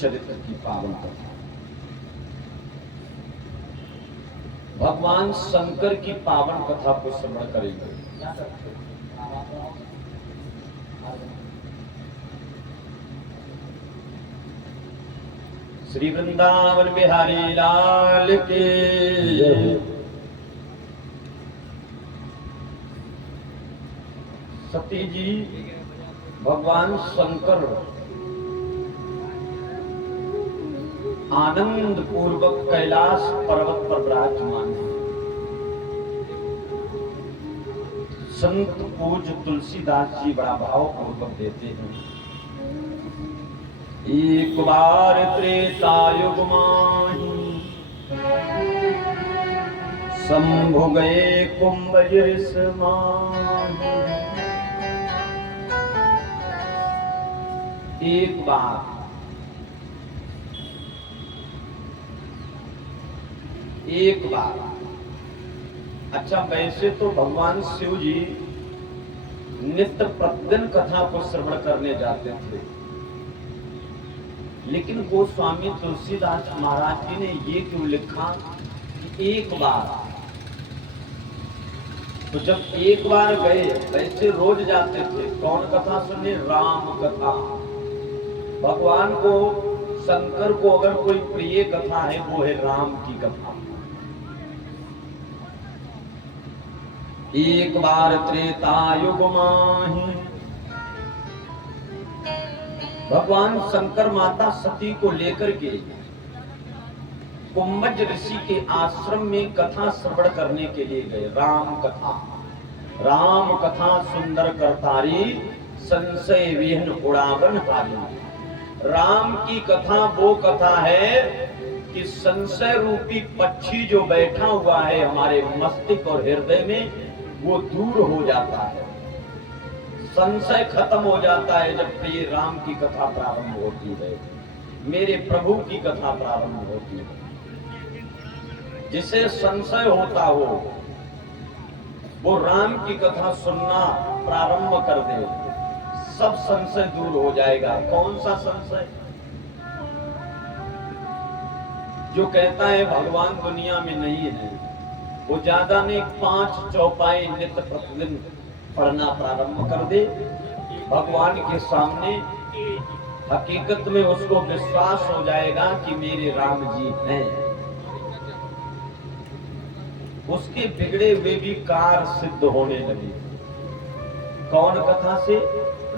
चरित्र की पावन कथा। भगवान शंकर की पावन कथा को श्रवण करेंगे। श्री वृंदावन बिहारी लाल के सती जी भगवान शंकर आनंद पूर्वक कैलाश पर्वत पर विराजमान है। संत पूज्य तुलसीदास जी बड़ा भाव पूर्वक देते हैं। एक बार त्रेता युग माही शंभु गए कुंभजिरिस माही। एक बार अच्छा, वैसे तो भगवान शिव जी नित्य प्रतिदिन कथा को श्रवण करने जाते थे, लेकिन गोस्वामी तुलसीदास महाराज जी ने ये क्यों लिखा कि एक बार। तो जब एक बार गए, वैसे रोज जाते थे। कौन कथा सुनने? राम कथा। भगवान को, शंकर को अगर कोई प्रिय कथा है वो है राम की कथा। एक बार त्रेता युग माही भगवान शंकर माता सती को लेकर के कुंभज ऋषि के आश्रम में कथा श्रवण करने के लिए गए। राम कथा। राम कथा सुंदर करतारी, संशय विहीन उड़ावन हारी। राम की कथा वो कथा है कि संशय रूपी पक्षी जो बैठा हुआ है हमारे मस्तिष्क और हृदय में, वो दूर हो जाता है। संशय खत्म हो जाता है जब प्रिय राम की कथा प्रारंभ होती है, मेरे प्रभु की कथा प्रारंभ होती है। जिसे संशय होता हो वो राम की कथा सुनना प्रारंभ कर दे, सब संशय दूर हो जाएगा। कौन सा संशय? जो कहता है भगवान दुनिया में नहीं है, वो ज्यादा नहीं 5 चौपाई नित्य प्रतिदिन पढ़ना प्रारंभ कर दे। भगवान के सामने हकीकत में उसको विश्वास हो जाएगा कि मेरे राम जी हैं। उसके बिगड़े हुए भी कार्य सिद्ध होने लगे। कौन कथा से?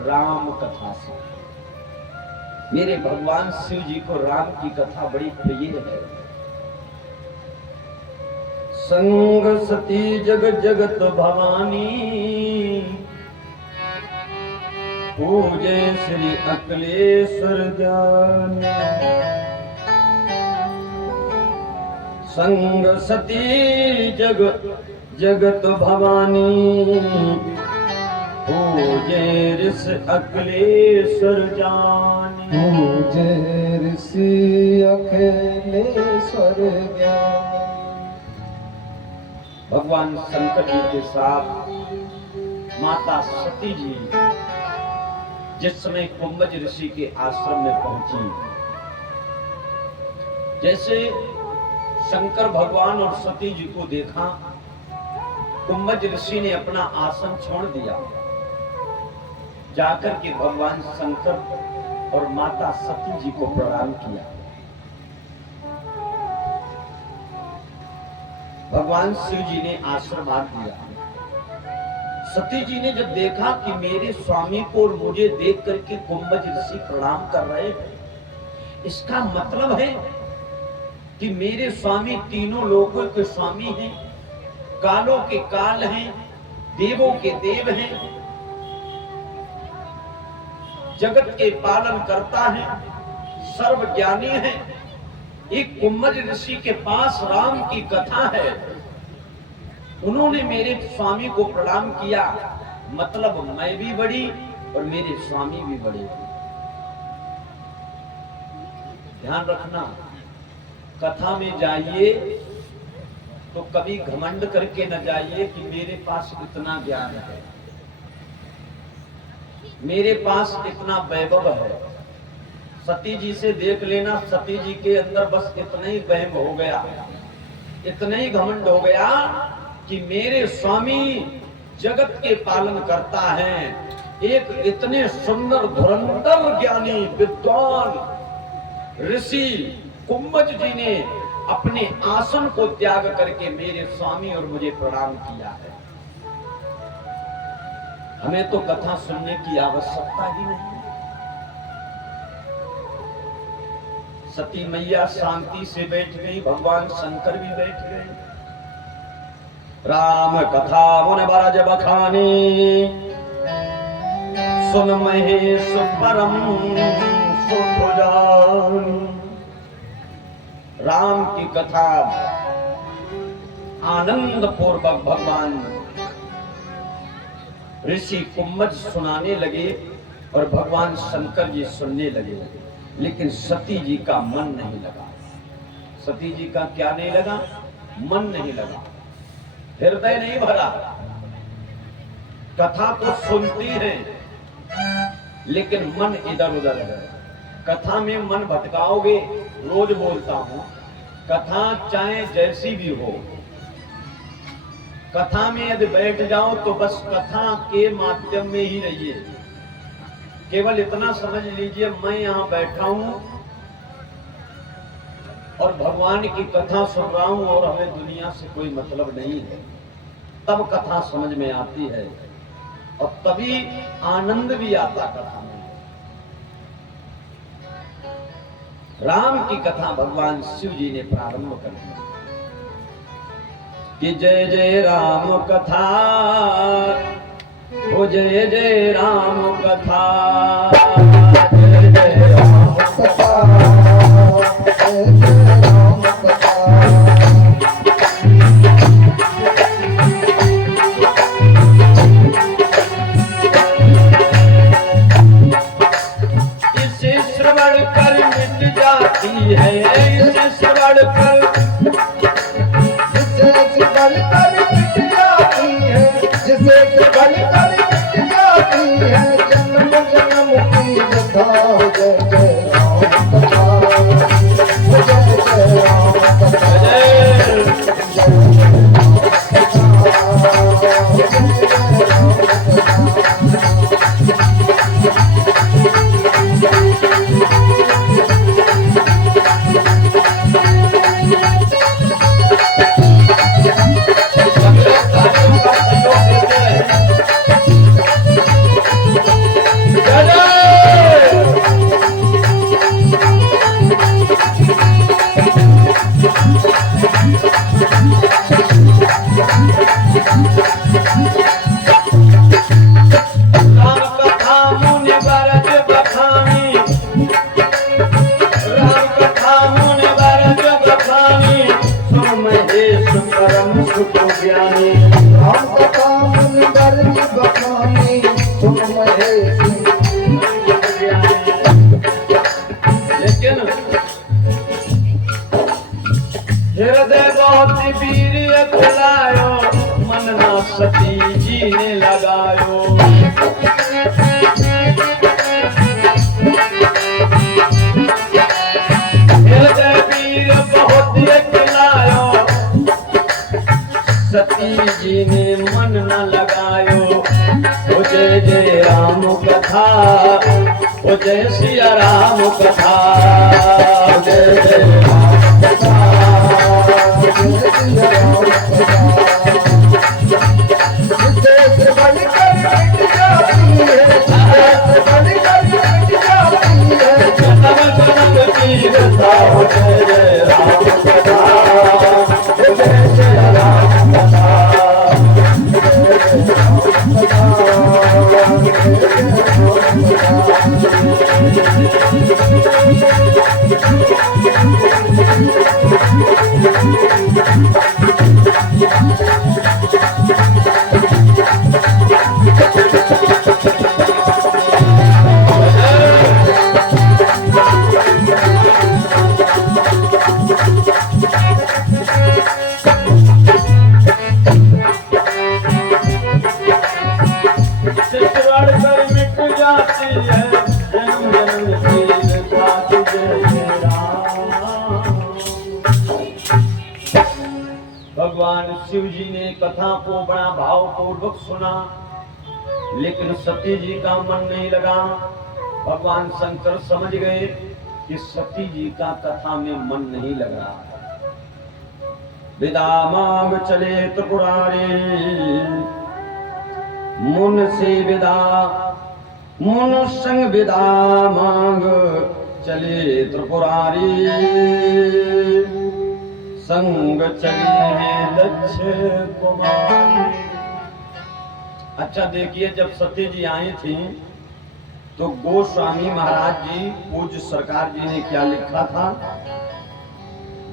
राम कथा से। मेरे भगवान शिव जी को राम की कथा बड़ी प्रिय है। संग सती जगत जगत भवानी पूजे श्री अकलेश्वर ज्ञानी। संग सती जगत जगत भवानी पूजे ऋषि अकलेश्वर ज्ञानी। पूजे ऋषि अकलेश्वर ज्ञानी। भगवान शंकर जी के साथ माता सती जी जिस समय कुंभज ऋषि के आश्रम में पहुंची, जैसे शंकर भगवान और सती जी को देखा, कुंभज ऋषि ने अपना आसन छोड़ दिया, जाकर के भगवान शंकर और माता सती जी को प्रणाम किया। भगवान शिव जी ने आशीर्वाद दिया। सती जी ने जब देखा कि मेरे स्वामी को और मुझे देख करके कुंभज ऋषि प्रणाम कर रहे हैं, इसका मतलब है कि मेरे स्वामी तीनों लोगों के स्वामी हैं, कालों के काल हैं, देवों के देव हैं, जगत के पालन करता है, सर्वज्ञानी है। एक कुंभज ऋषि के पास राम की कथा है, उन्होंने मेरे स्वामी को प्रणाम किया, मतलब मैं भी बड़ी और मेरे स्वामी भी बड़े। ध्यान रखना, कथा में जाइए तो कभी घमंड करके न जाइए कि मेरे पास इतना ज्ञान है, मेरे पास इतना वैभव है। सती जी से देख लेना, सती जी के अंदर बस इतना ही वहम हो गया, इतना ही घमंड हो गया कि मेरे स्वामी जगत के पालन करता है। एक इतने सुंदर धुरंधर ज्ञानी विद्वान ऋषि कुंभज जी ने अपने आसन को त्याग करके मेरे स्वामी और मुझे प्रणाम किया है। हमें तो कथा सुनने की आवश्यकता ही नहीं। सती मैया शांति से बैठ गई, भगवान शंकर भी बैठ गए। राम कथा मुन बरज बखानी, सुन महेश परम सुखजान। राम की कथा आनंद पूर्वक भगवान ऋषि कुंभज सुनाने लगे और भगवान शंकर जी सुनने लगे। लेकिन सती जी का मन नहीं लगा। सती जी का क्या नहीं लगा? मन नहीं लगा, हृदय नहीं भरा। कथा तो सुनती है लेकिन मन इधर उधर है। कथा में मन भटकाओगे, रोज बोलता हूं, कथा चाहे जैसी भी हो, कथा में यदि बैठ जाओ तो बस कथा के माध्यम में ही रहिए। केवल इतना समझ लीजिए, मैं यहां बैठा हूं और भगवान की कथा सुन रहा हूं और हमें दुनिया से कोई मतलब नहीं है। तब कथा समझ में आती है और तभी आनंद भी आता कथा में। राम की कथा भगवान शिव जी ने प्रारंभ कर दी कि जय जय राम कथा, ओ जय जय राम कथा, जय जय राम कथा, जय जय राम कथा। इसे श्रवण कर मिट जाती है, इसे श्रवण कर जन्म जन्म की व्यथा। जय जय राम कथा, जय जय राम कथा, हृदय बहुत वीर्य खिलायो, मन ना सती जी ने लगायो। हृदय वीर्य बहुत खिलायो, सती जी ने मन न लगायो। ओ जय जय राम कथा, ओ जय सिया राम कथा, जय जय राम कथा, जय सिया राम कथा। जिसे बनकर मिट जाती है, जिसे बनकर मिट जाती है, जन्म जन्म की व्यथा। ओ जय जय राम कथा, ओ जय जय राम कथा, जय जय राम कथा, जय जय राम कथा। शिव जी ने कथा को बड़ा भावपूर्वक सुना, लेकिन सती जी का मन नहीं लगा। भगवान शंकर समझ गए कि सती जी का कथा में मन नहीं लग रहा। विदा मांग चले त्रिपुरारी, मुन से विदा, मुन संग विदा मांग चले त्रिपुरारी, संग चले हैं दक्ष कुमारी। अच्छा देखिए, जब सती जी आई थी तो गोस्वामी महाराज जी पूज्य सरकार जी ने क्या लिखा था?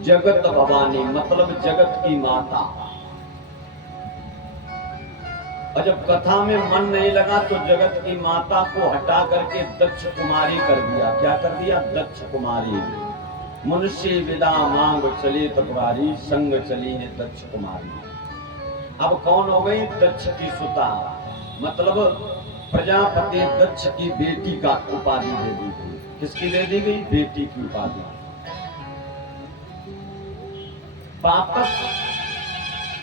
जगत भवानी, मतलब जगत की माता। और जब कथा में मन नहीं लगा तो जगत की माता को हटा करके दक्ष कुमारी कर दिया। क्या कर दिया? दक्ष कुमारी। मुनशी विदा मांग चले त्रिपुरारी, संग चली है दक्ष कुमारी। अब कौन हो गई? दक्ष की सुता, मतलब प्रजापति दक्ष की बेटी का उपाधि दे दी गई। किसकी दे दी गई? बेटी की उपाधि। वापस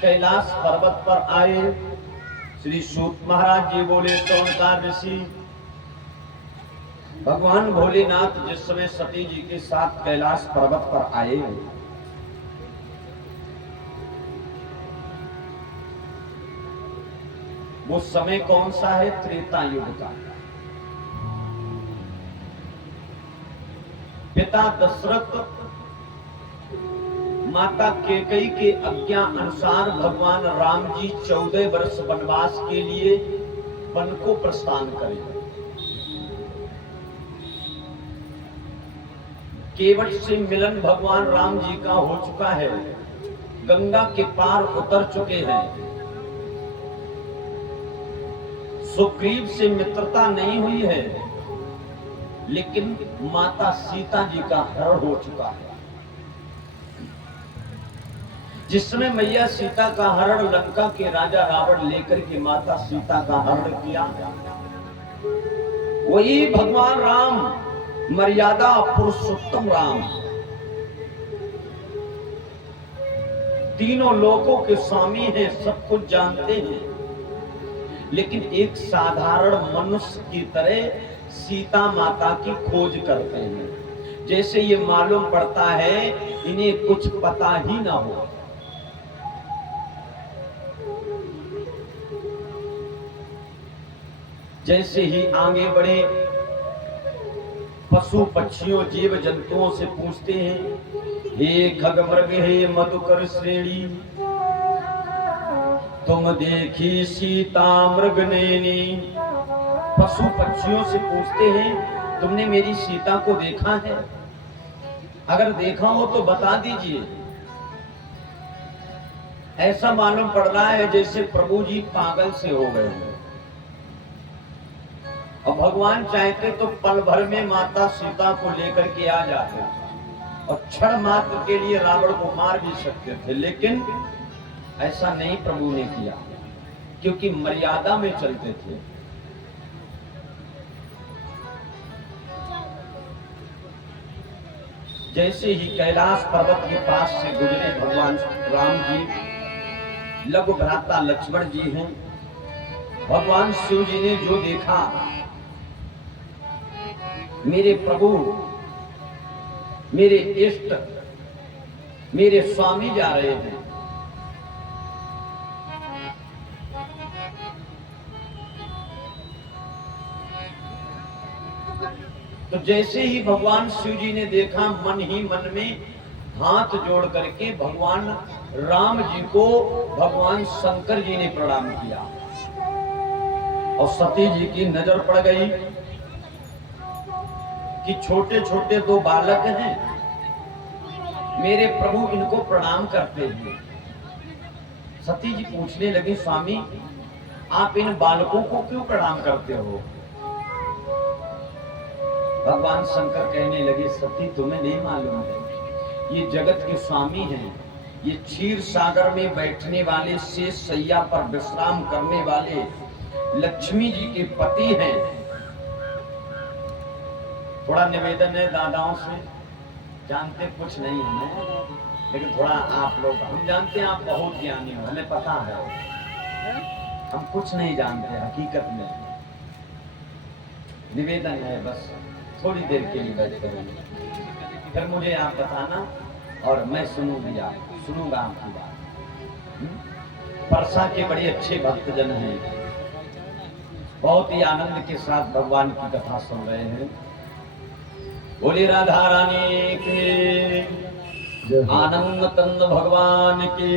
कैलाश पर्वत पर आए श्री सूत महाराज जी बोले, सोनकार ऋषि, भगवान भोलेनाथ जिस समय सती जी के साथ कैलाश पर्वत पर आए, वो समय कौन सा है? त्रेता युग का। पिता दशरथ माता कैकेयी के आज्ञा अनुसार भगवान राम जी 14 वर्ष वनवास के लिए वन को प्रस्थान करें। केवट से मिलन भगवान राम जी का हो चुका है, गंगा के पार उतर चुके हैं। सुग्रीव से मित्रता नहीं हुई है, लेकिन माता सीता जी का हरण हो चुका है। जिस समय मैया सीता का हरण लंका के राजा रावण लेकर के माता सीता का हरण किया, वही भगवान राम, मर्यादा पुरुषोत्तम राम, तीनों लोकों के स्वामी हैं, सब कुछ जानते हैं, लेकिन एक साधारण मनुष्य की तरह सीता माता की खोज करते हैं। जैसे ये मालूम पड़ता है इन्हें कुछ पता ही ना हो। जैसे ही आगे बढ़े, पशु पक्षियों जीव जंतुओं से पूछते हैं, हे खगमृग, हे मधुकर श्रेणी, तुम देखी सीता मृग नैनी। पशु पक्षियों से पूछते हैं, तुमने मेरी सीता को देखा है? अगर देखा हो तो बता दीजिए। ऐसा मालूम पड़ रहा है जैसे प्रभु जी पागल से हो गए हैं। और भगवान चाहते तो पल भर में माता सीता को लेकर के आ जाते और क्षण मात्र के लिए रावण को मार भी सकते थे, लेकिन ऐसा नहीं प्रभु ने किया, क्योंकि मर्यादा में चलते थे। जैसे ही कैलाश पर्वत के पास से गुजरे भगवान राम जी, लघु भ्राता लक्ष्मण जी हैं, भगवान शिव जी ने जो देखा, मेरे प्रभु, मेरे इष्ट, मेरे स्वामी जा रहे हैं। तो जैसे ही भगवान शिव जी ने देखा, मन ही मन में हाथ जोड़ करके भगवान राम जी को भगवान शंकर जी ने प्रणाम किया। और सती जी की नजर पड़ गई कि छोटे छोटे दो बालक हैं, मेरे प्रभु इनको प्रणाम करते हैं। सती जी पूछने लगी, स्वामी आप इन बालकों को क्यों प्रणाम करते हो? भगवान शंकर कहने लगे, सती तुम्हें नहीं मालूम है, ये जगत के स्वामी हैं, ये क्षीर सागर में बैठने वाले, शेष सैया पर विश्राम करने वाले लक्ष्मी जी के पति हैं। थोड़ा निवेदन है दादाओं से, जानते कुछ नहीं हमें, लेकिन थोड़ा आप लोग, हम जानते हैं आप बहुत ज्ञानी हो, हमें पता है हम कुछ नहीं जानते हकीकत में। निवेदन है बस थोड़ी देर के लिए बैठ करेंगे, फिर मुझे आप बताना और मैं सुनूंगा आपकी बात। परसा के बड़े अच्छे भक्तजन हैं, बहुत ही आनंद के साथ भगवान की कथा सुन रहे हैं। बोले राधा रानी के, आनंद कंद भगवान की।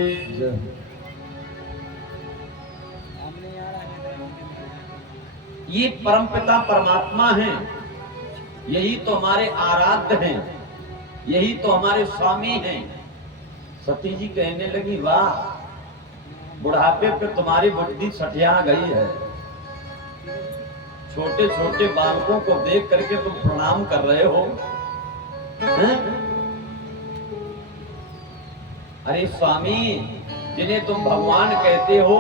ये परमपिता परमात्मा हैं, यही तो हमारे आराध्य हैं, यही तो हमारे स्वामी हैं। सती जी कहने लगी, वाह बुढ़ापे पे तुम्हारी बुद्धि सठिया गई है, छोटे छोटे बालकों को देख करके तुम प्रणाम कर रहे हो हैं? अरे स्वामी, जिन्हें तुम भगवान कहते हो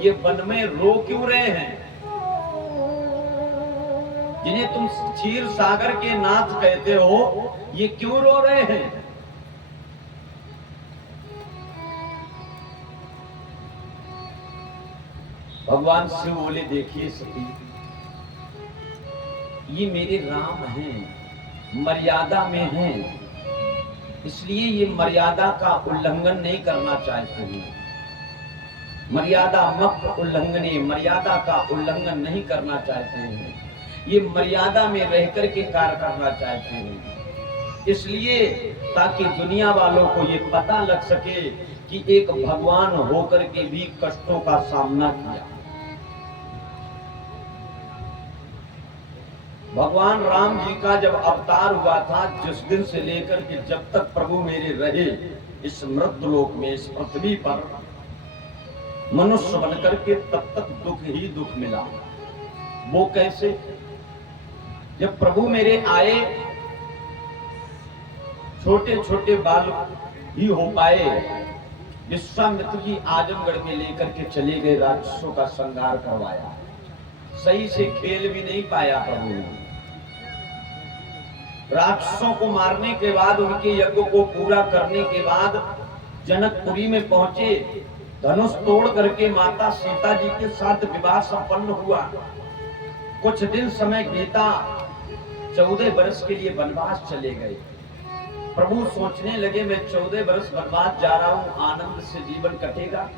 ये वन में रो क्यों रहे हैं? जिन्हें तुम क्षीर सागर के नाथ कहते हो ये क्यों रो रहे हैं? भगवान शिव बोले, देखिए सती, ये मेरे राम हैं, मर्यादा में हैं, इसलिए ये मर्यादा का उल्लंघन नहीं करना चाहते हैं। मर्यादा मत उल्लंघने, मर्यादा का उल्लंघन नहीं करना चाहते हैं, ये मर्यादा में रहकर के कार्य करना चाहते हैं। इसलिए ताकि दुनिया वालों को ये पता लग सके कि एक भगवान होकर के भी कष्टों का सामना किया। भगवान राम जी का जब अवतार हुआ था, जिस दिन से लेकर के जब तक प्रभु मेरे रहे इस मृतलोक में, इस पृथ्वी पर मनुष्य बनकर के, तब तक दुख ही दुख मिला। वो कैसे? जब प्रभु मेरे आए, छोटे छोटे बालक ही हो पाए, विश्वामित्र जी आजमगढ़ में लेकर के चले गए, राक्षसों का संहार करवाया, सही से खेल भी नहीं पाया प्रभु ने। राक्षसों को मारने के बाद, उनके यज्ञ को पूरा करने के बाद जनकपुरी में पहुंचे, धनुष तोड़ करके माता सीता जी के साथ विवाह संपन्न हुआ। कुछ दिन समय बीता, 14 वर्ष के लिए वनवास चले गए। प्रभु सोचने लगे, मैं 14 वर्ष वनवास जा रहा हूं, आनंद से जीवन कटेगा।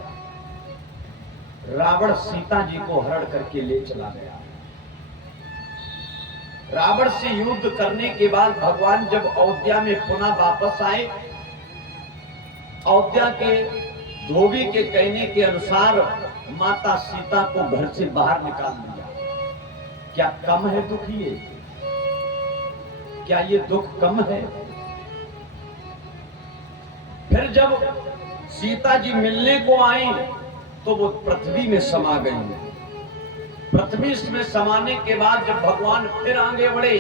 रावण सीता जी को हरण करके ले चला गया। रावण से युद्ध करने के बाद भगवान जब अयोध्या में पुनः वापस आए, अयोध्या के धोबी के कहने के अनुसार माता सीता को घर से बाहर निकाल दिया। क्या कम है दुख ये? क्या ये दुख कम है? फिर जब सीता जी मिलने को आई तो वो पृथ्वी में समा गई। पृथ्वी में समाने के बाद जब भगवान फिर आगे बढ़े,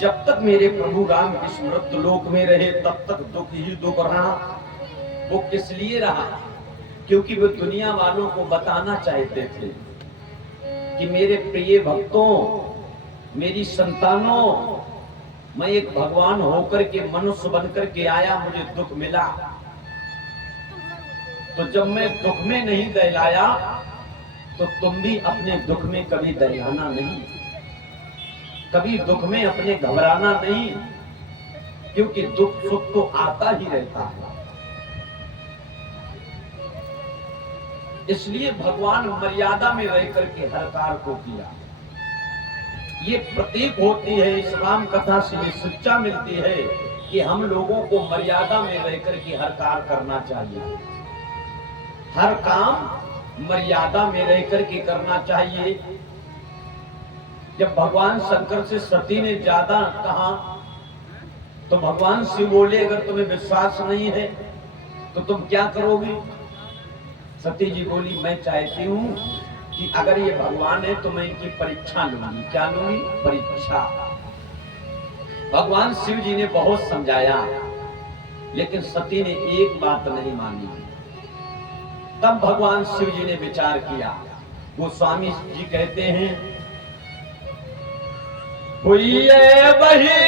जब तक मेरे प्रभु राम इस मृत्यु लोक में रहे तब तक दुख ही दुख रहा। वो किस लिए रहा? क्योंकि वो दुनिया वालों को बताना चाहते थे कि मेरे प्रिय भक्तों, मेरी संतानों, मैं एक भगवान होकर के, मनुष्य बनकर के आया, मुझे दुख मिला। तो जब मैं दुख में नहीं दहलाया तो तुम भी अपने दुख में कभी दहलाना नहीं, कभी दुख में अपने घबराना नहीं, क्योंकि दुख सुख तो आता ही रहता है। इसलिए भगवान मर्यादा में रह करके हर कार्य को किया। ये प्रतीक होती है, इस राम कथा से ये शिक्षा मिलती है कि हम लोगों को मर्यादा में रह करके हर कार्य करना चाहिए, हर काम मर्यादा में रह करके करना चाहिए। जब भगवान शंकर से सती ने ज्यादा कहा तो भगवान शिव बोले, अगर तुम्हें विश्वास नहीं है तो तुम क्या करोगी? सती जी बोली, मैं चाहती हूँ कि अगर ये भगवान है तो मैं इनकी परीक्षा लूंगी। क्या लूंगी? परीक्षा। भगवान शिव जी ने बहुत समझाया, लेकिन सती ने एक बात नहीं मानी। तब भगवान शिव जी ने विचार किया। वो स्वामी जी कहते हैं हुई है वही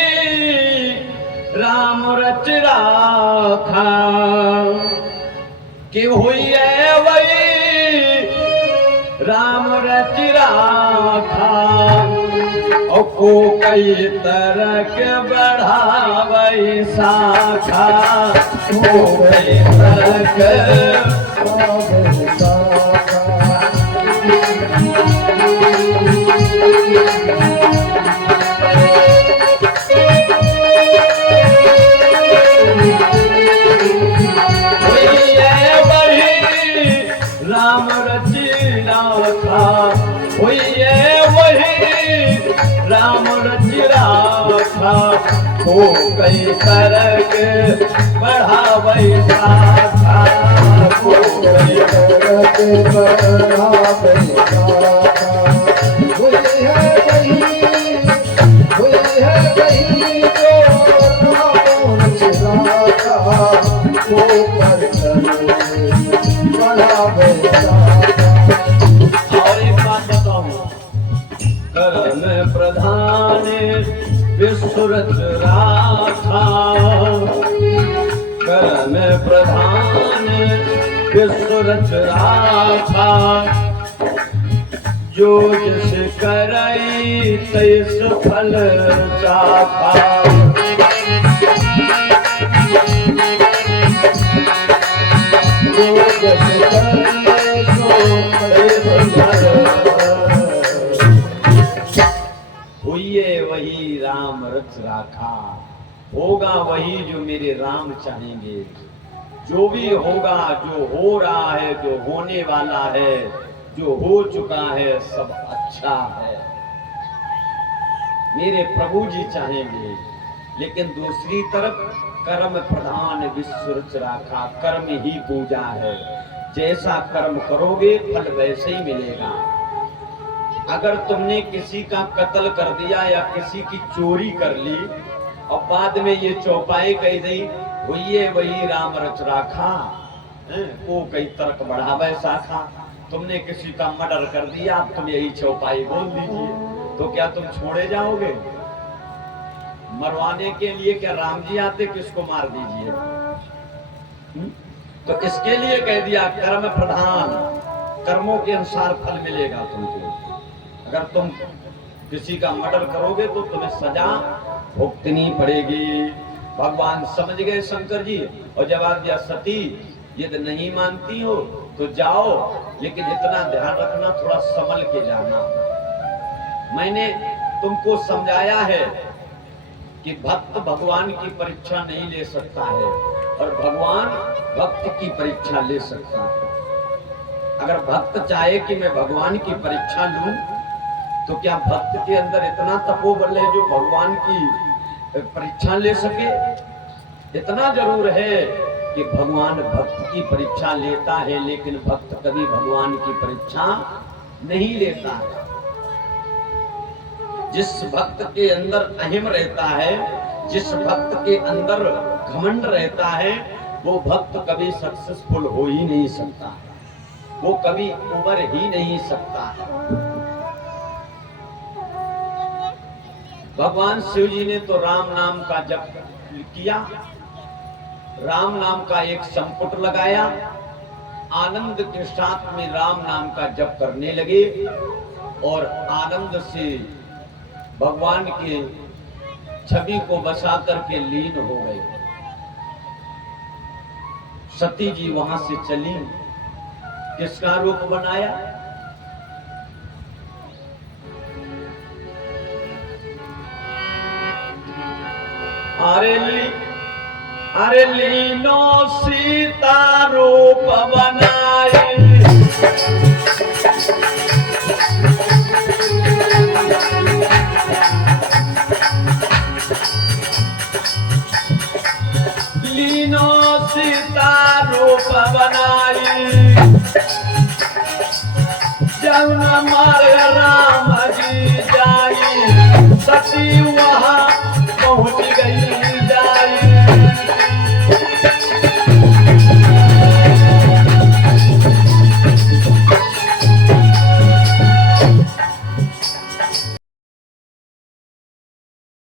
राम रच राखा, कि हुई है वही राम रच राखा, और को कई तरह के बढ़ावई शाखा, को कई तरह के राम रची राखा, हुई है वही राम रची राखा, हो कई तरह के बढ़ावई शाखा, हो कई तरह के बढ़ावई शाखा, हुई है वही जो राम रची राखा, हो और एक बात बताऊं, कर्म प्रधान विश्वरच राखा, कर्म प्रधान विश्वरच राखा, जो जिस करई तैस फल चाखा, हुई वही राम रच राखा, होगा वही जो मेरे राम चाहेंगे, जो भी होगा, जो हो रहा है, जो होने वाला है, जो हो चुका है, सब अच्छा है, मेरे प्रभु जी चाहेंगे। लेकिन दूसरी तरफ कर्म प्रधान विश्वरच राखा, कर्म ही पूजा है, जैसा कर्म करोगे फल वैसे ही मिलेगा। अगर तुमने किसी का कत्ल कर दिया या किसी की चोरी कर ली और बाद में ये चौपाई कह दी, हुई वही राम रच राखा, को कई तर्क बढ़ावे शाखा, तुमने किसी का मर्डर कर दिया, अब तुम यही चौपाई बोल दीजिए, तो क्या तुम छोड़े जाओगे? मरवाने के लिए क्या राम जी आते, किसको मार दीजिए? तो इसके लिए कह दिया कर्म प्रधान, कर्मों के अनुसार फल मिलेगा तुमको। अगर तुम किसी का मर्डर करोगे तो तुम्हें सजा भुगतनी पड़ेगी। भगवान समझ गए शंकर जी और जवाब दिया, सती यदि नहीं मानती हो तो जाओ, लेकिन इतना ध्यान रखना, थोड़ा संभल के जाना। मैंने तुमको समझाया है कि भक्त भगवान की परीक्षा नहीं ले सकता है और भगवान भक्त की परीक्षा ले सकता है। अगर भक्त चाहे कि मैं भगवान की परीक्षा लूं, तो क्या भक्त के अंदर इतना तपोबल है जो भगवान की परीक्षा ले सके? इतना जरूर है कि भगवान भक्त की परीक्षा लेता है, लेकिन भक्त कभी भगवान की परीक्षा नहीं लेता है। जिस भक्त के अंदर अहिम रहता है, जिस भक्त के अंदर घमंड रहता है, वो भक्त कभी सक्सेसफुल हो ही नहीं सकता, वो कभी उबर ही नहीं सकता। भगवान शिव जी ने तो राम नाम का जप किया, राम नाम का एक संपुट लगाया, आनंद के साथ में राम नाम का जप करने लगे और आनंद से भगवान के छवि को बसा करके लीन हो गए। सती जी वहां से चली, किसका रूप बनाया? अरे लीनो सीता रूप बनाए, लीनो सीता रूप बनाई, जब न मारे राम जी जाई, सती वहां पहुंची